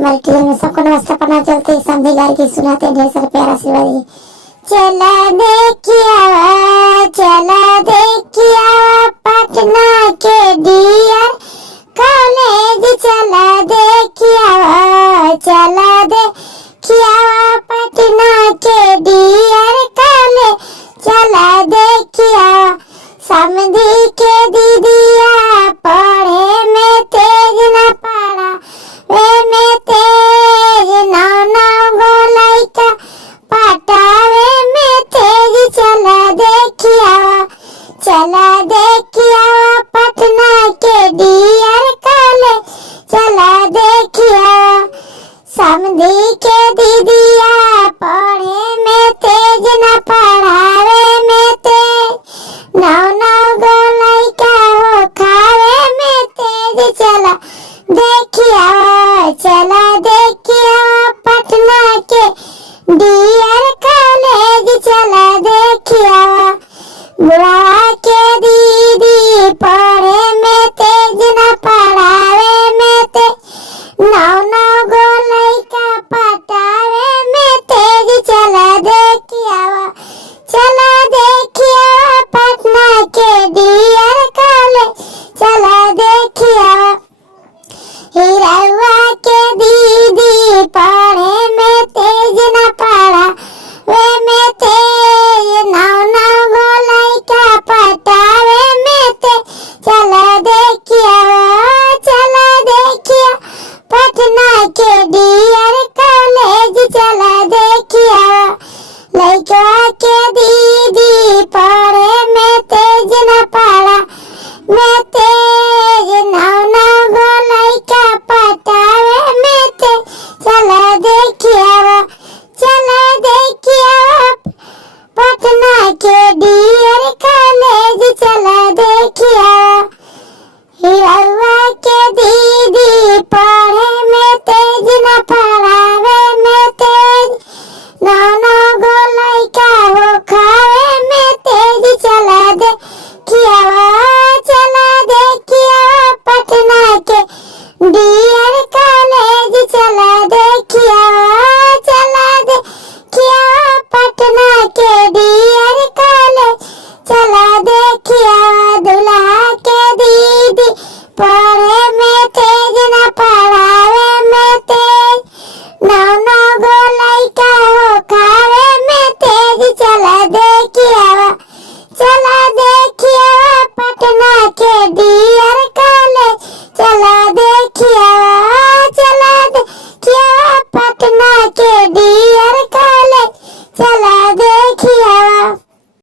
हमारे टीम में सबको नमस्कार प्रणाम चलते समझे गार की सुनाते हैं ढेर सारे प्यारा आशीर्वाद दीजिए। चला देखिया पटना के डियर कॉलेज चला देखिया पटना के डियर कॉलेज चला देखिया समझी के दीदिया पढ़े में तेज न पड़ा वे में तेज नौ गो लइका पटावे में तेज चला देखिया पटना के डियर कॉलेज चला देखिया समझी के दीदिया पढ़े में तेज न पढ़ावे में तेज नौ गो लइका हो खावे में तेज चला देखिया पटना के डियर कॉलेज चला देखिया बुढ़ावा के दीदी पढ़े में तेज न पढ़ावे में तेज नौ गो लइका पटावे में तेज चला देखिया पटना के डियर कॉलेज चला देखिया हीरावा के दीदी पढ़े में तेज न पढ़ा वे में तेज नौ गो लइका पटावे में तेज चला देखिया पटना के डियर कॉलेज चला देखिया लइका के दीदी पढ़े में तेज न पढ़ा में तेज नौ गो लइका पटावे में तेज चला देखिया पटना के डियर कॉलेज चला देखिया हीरावा के दीदी पढ़े में तेज न पढ़ावे में तेज नौ गो लइका हो खावे में तेज चला देखिया पटना के डियर कॉलेज चला देखिया पटना के डियर कॉलेज चला देखिया दुल्हा के दीदी पढ़े में तेज न पढ़ावे में तेज नौ गो लइका हो खावे में तेज चला देखिया पटना के डियर कॉलेज चला देखिया पटना के डियर कॉलेज चला